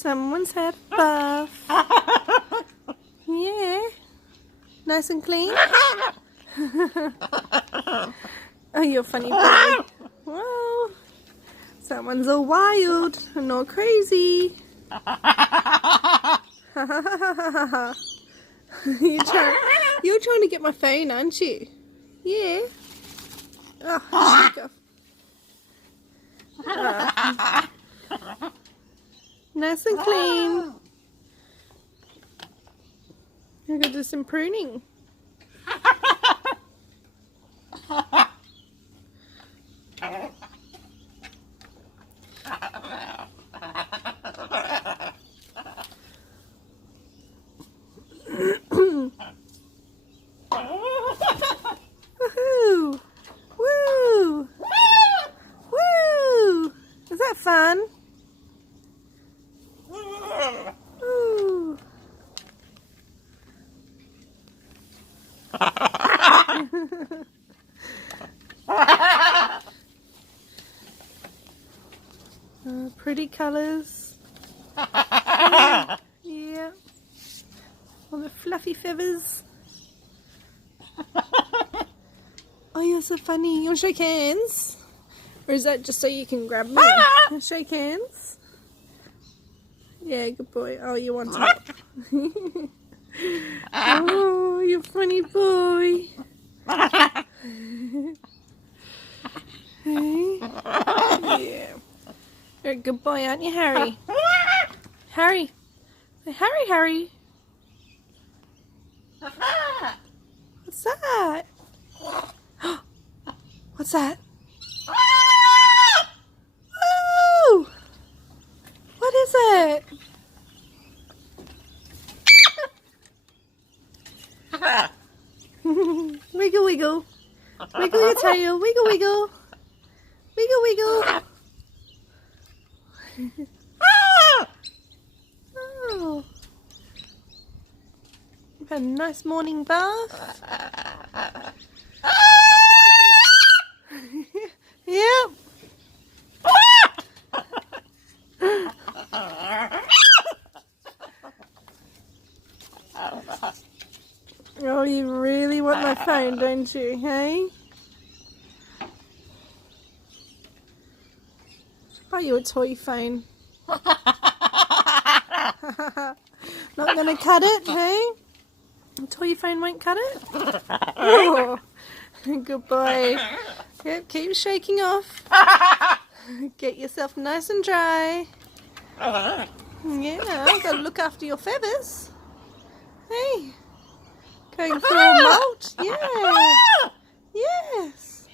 Someone's had a bath. Yeah. Nice and clean. Oh, you're funny boy. Whoa. Someone's all wild and all crazy. You're trying to get my phone, aren't you? Yeah. Oh, go. Nice and clean. I gotta do some pruning. Woohoo! Woo! Woo! Is that fun? Ooh. Pretty colours. Yeah. All the fluffy feathers. Oh, you're so funny. You want to shake hands? Or is that just so you can grab me? Shake hands? Yeah, good boy. Oh, you want to? Oh, you funny boy. Hey? Yeah. You're a good boy, aren't you, Harry? Harry. Say, Harry, Harry. What's that? What's that? Woo! What is it? Wiggle, wiggle. Wiggle your tail. Wiggle, wiggle. Wiggle, wiggle. Oh. You've had a nice morning bath. Yep. Oh, you really want my phone, don't you, hey? Buy you a toy phone. Not gonna cut it, hey? A toy phone won't cut it? Oh, good boy. Yep, keep shaking off. Get yourself nice and dry. Yeah, gotta look after your feathers. Hey, going for a molt? Yeah. Yes.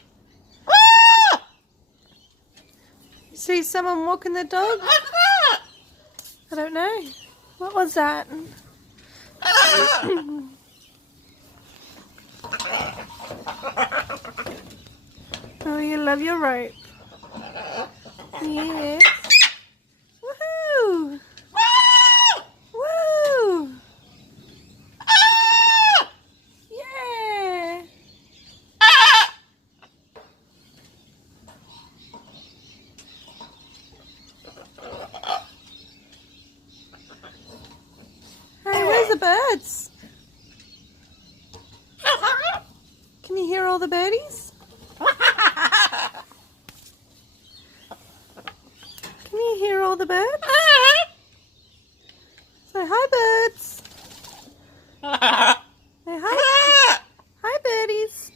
You see someone walking the dog? I don't know. What was that? Oh, you love your rope. Yes. Woohoo! Woo! Yeah! Hey, where's the birds? Can you hear all the birdies? Can you hear all the birds? Say hi, birds. Say hi. Hi, birdies.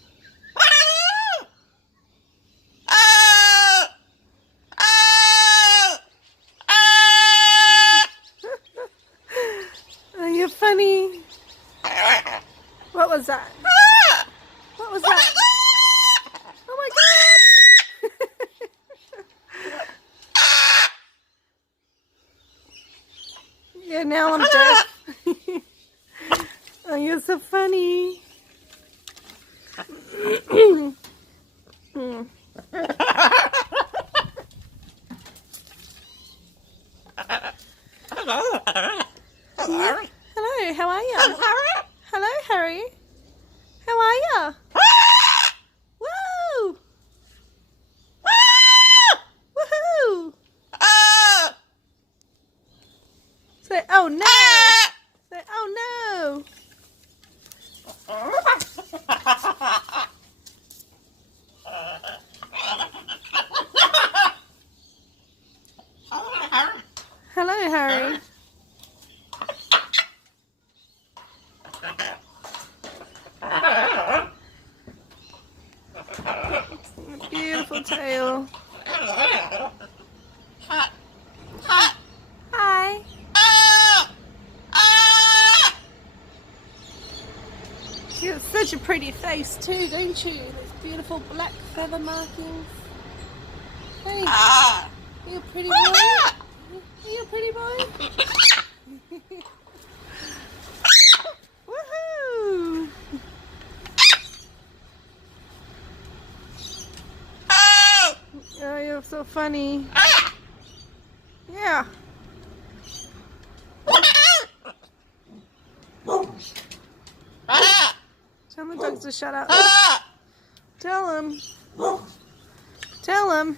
Oh, you're funny. What was that? What was that? Oh my God! Yeah, now I'm deaf. Oh, you're so funny. Yeah. Hello, how are you? Hello, Harry. How are you? Woo! Woohoo! Oh no! Say, oh no! Hello, Harry. Beautiful tail. Hi. You have such a pretty face too, don't you? Those beautiful black feather markings. Hey, are you a pretty boy? Are you a pretty boy? Woohoo! Oh, you're so funny. Yeah. Tell the dogs to shut up. Tell them. Tell them.